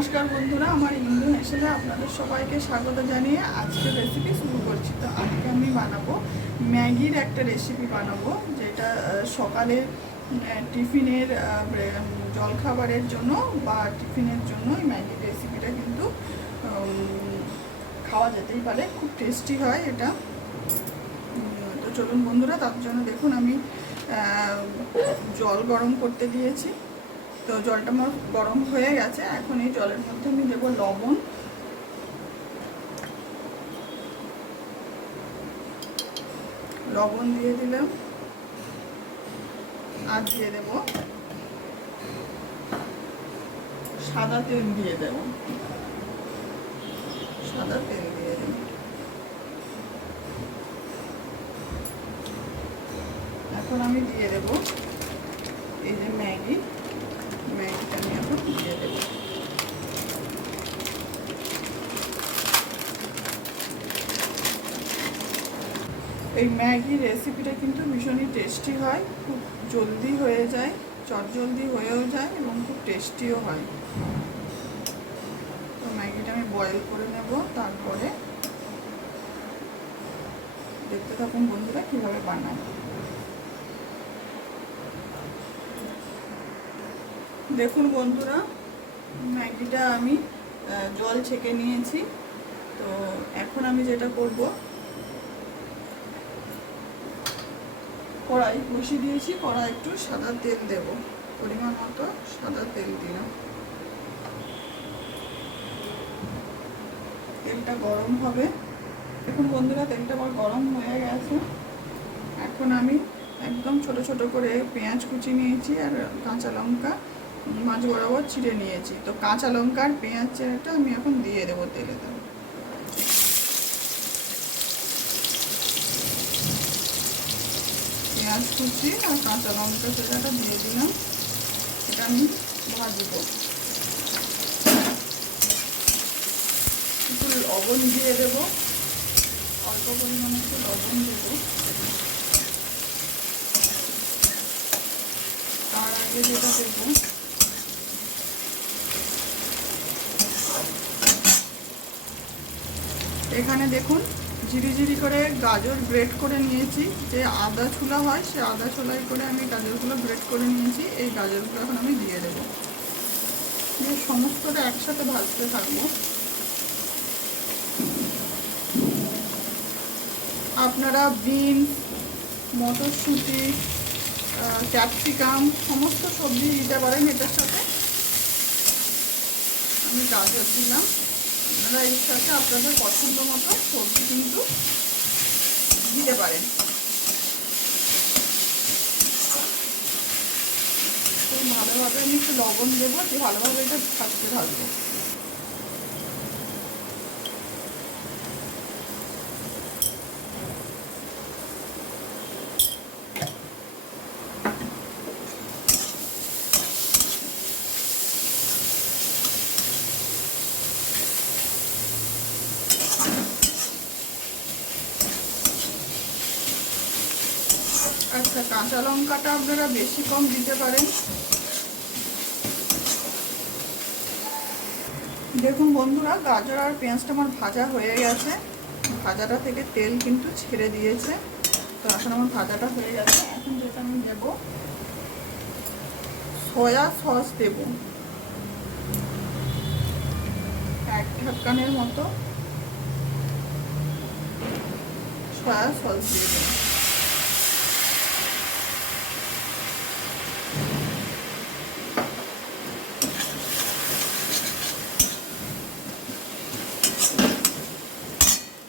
নমস্কার বন্ধুরা, আমার ইন্দু হেসেলে আপনাদের সবাইকে স্বাগত জানিয়ে আজকের রেসিপি শুরু করছি। তো আজকে আমি বানাবো ম্যাগির একটা রেসিপি বানাবো, যেটা সকালে টিফিনের জলখাবারের জন্য বা টিফিনের জন্য এই ম্যাগির রেসিপিটা কিন্তু খাওয়া যেতেই পারে, খুব টেস্টি হয় এটা। তো চলুন বন্ধুরা, তার জন্য দেখুন আমি জল গরম করতে দিয়েছি। তো জলটা আমার গরম হয়ে গেছে। এখন এই জলের মধ্যে আমি দেবো লবণ, লবণ দিয়ে দিলাম, আর দিয়ে দেব সাদা তেল, দিয়ে দেব সাদা তেল দিয়ে দেব। এখন আমি দিয়ে দেব এই যে ম্যাগিটা আমি এখন দিয়ে দেব। এই ম্যাগি রেসিপিটা কিন্তু ভীষণই টেস্টি হয়, খুব জলদি হয়ে যায়, চটজলদি হয়েও যায় এবং খুব টেস্টিও হয়। তো ম্যাগিটা আমি বয়েল করে নেব, তারপরে দেখতে থাকুন বন্ধুরা কীভাবে বানাই। দেখুন বন্ধুরা, ম্যাগিটা আমি জল ছেঁকে নিয়েছি। তো এখন আমি যেটা করব, কড়াই বসিয়ে দিয়েছি, কড়াই একটু সাদা তেল দেব, পরিমাণ মতো সাদা তেল দিলাম। তেলটা গরম হবে। দেখুন বন্ধুরা, তেলটা আমার গরম হয়ে গেছে। এখন আমি একদম ছোট ছোট করে পেঁয়াজ কুচি নিয়েছি, আর কাঁচা লঙ্কা মাঝ বরাবর ছিঁড়ে নিয়েছি। তো কাঁচা লঙ্কা আর পেঁয়াজ চেরাটা আমি এখন দিয়ে দেবো তেলে। দেবো পেঁয়াজ কুচি আর কাঁচা লঙ্কা চেরাটা দিয়ে দিলাম, এটা আমি ভাজবো। একটু লবণ দিয়ে দেবো, অল্প পরিমাণে একটু লবণ দেবো। তার আগে যেটা দেবো, এখানে দেখুন ঝিরিঝিরি করে গাজর গ্রেট করে নিয়েছি। যে আদা ছোলা হয়, সে আদা ছোলাই করে আমি গাজরগুলো গ্রেট করে নিয়েছি। এই গাজরগুলো এখন আমি দিয়ে দেবো, দিয়ে সমস্তটা একসাথে ভাজতে থাকবো। আপনারা বিনস, মটরশুঁটি, ক্যাপসিকাম সমস্ত সবজি দিতে পারেন এটার সাথে। আমি গাজর দিলাম, আপনারা এর সাথে আপনাদের পছন্দ মতো সবজি কিন্তু দিতে পারেন। তো ভালোভাবে আমি একটু লবণ দেবো, যে ভালোভাবে এটা ভাজতে থাকবো। আচ্ছা, কাঁচা লঙ্কাটা আপনারা বেশি কম দিতে পারেন। দেখুন বন্ধুরা, গাজর আর পেঁয়াজটা আমার ভাজা হয়ে গেছে, ভাজাটা থেকে তেল কিন্তু ছেড়ে দিয়েছে। তো এখন আমার ভাজাটা হয়ে গেছে। এখন যেটা আমি দেবো, সয়া সস দেব, এক ঢাকনের মতো সয়া সস দিয়ে দেবো।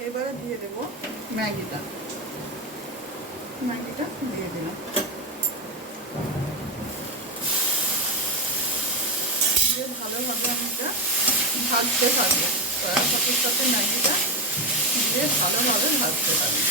এবারে দিয়ে দেব ম্যাগিটা দিয়ে দিলাম, দিয়ে ভালোভাবে আমি এটা ভাজতে থাকবো। সয়া সসের সাথে ম্যাগিটা দিয়ে ভালোভাবে ভাজতে থাকবো।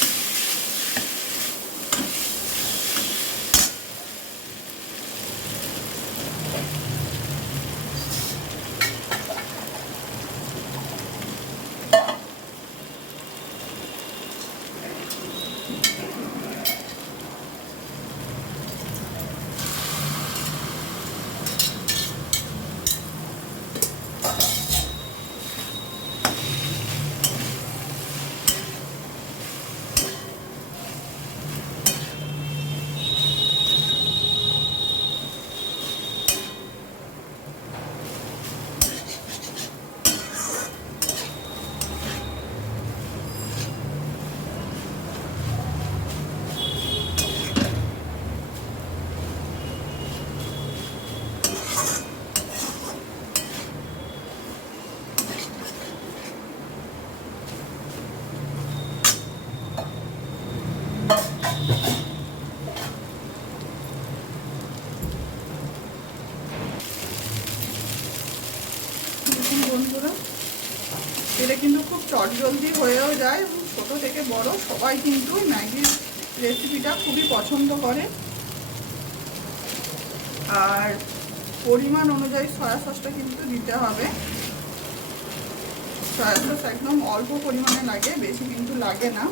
দেখুন বন্ধুরা, এটা কিন্তু খুব চটজলদি হয়েও যায় এবং ছোটো থেকে বড় সবাই কিন্তু ম্যাগির রেসিপিটা খুবই পছন্দ করে। আর পরিমাণ অনুযায়ী সয়া সসটা কিন্তু দিতে হবে। সয়া সস একদম অল্প পরিমাণে লাগে, বেশি কিন্তু লাগে না।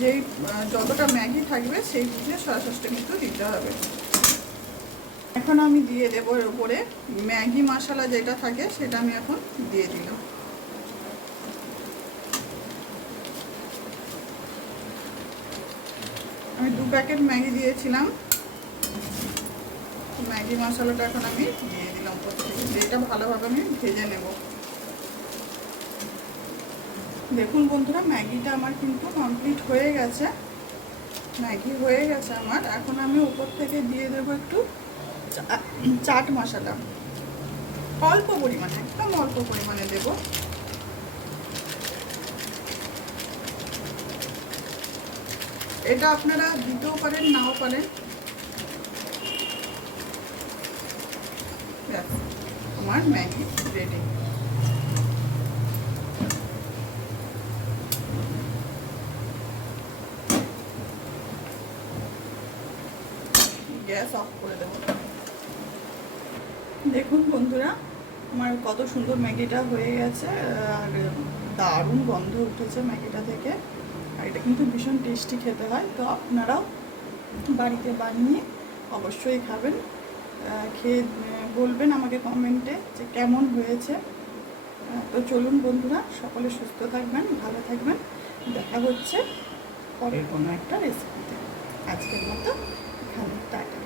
যেই যতটা ম্যাগি থাকবে সেই বুঝে সয়া সসটা কিন্তু দিতে হবে। এখন আমি দিয়ে দেবো এর উপরে ম্যাগি মশলা যেটা থাকে সেটা আমি এখন দিয়ে দিলাম। আমি 2 প্যাকেট ম্যাগি দিয়েছিলাম। ম্যাগি মশলাটা এখন আমি দিয়ে দিলাম প্রত্যেকটা, এটা ভালোভাবে আমি ভেজে নেব। দেখুন বন্ধুরা, ম্যাগিটা আমার কিন্তু কমপ্লিট হয়ে গেছে। ম্যাগি হয়ে গেছে আমার। এখন আমি উপর থেকে দিয়ে দেবো একটু চাট মশলা, অল্প পরিমাণে, একদম অল্প পরিমাণে দেব। এটা আপনারা দিতেও পারেন, নাও পারেন। আমার ম্যাগি রেডি। গ্যাস অফ করে দেব। দেখুন বন্ধুরা, আমার কত সুন্দর ম্যাগিটা হয়ে গেছে আর দারুণ গন্ধ উঠেছে ম্যাগিটা থেকে। আর এটা কিন্তু ভীষণ টেস্টি খেতে হয়। তো আপনারাও বাড়িতে বানিয়ে অবশ্যই খাবেন। খেয়ে বলবেন আমাকে কমেন্টে যে কেমন হয়েছে। তো চলুন বন্ধুরা, সকলে সুস্থ থাকবেন, ভালো থাকবেন। দেখা হচ্ছে পরের কোনো একটা রেসিপিতে। আজকের মতো এখানে টাটা।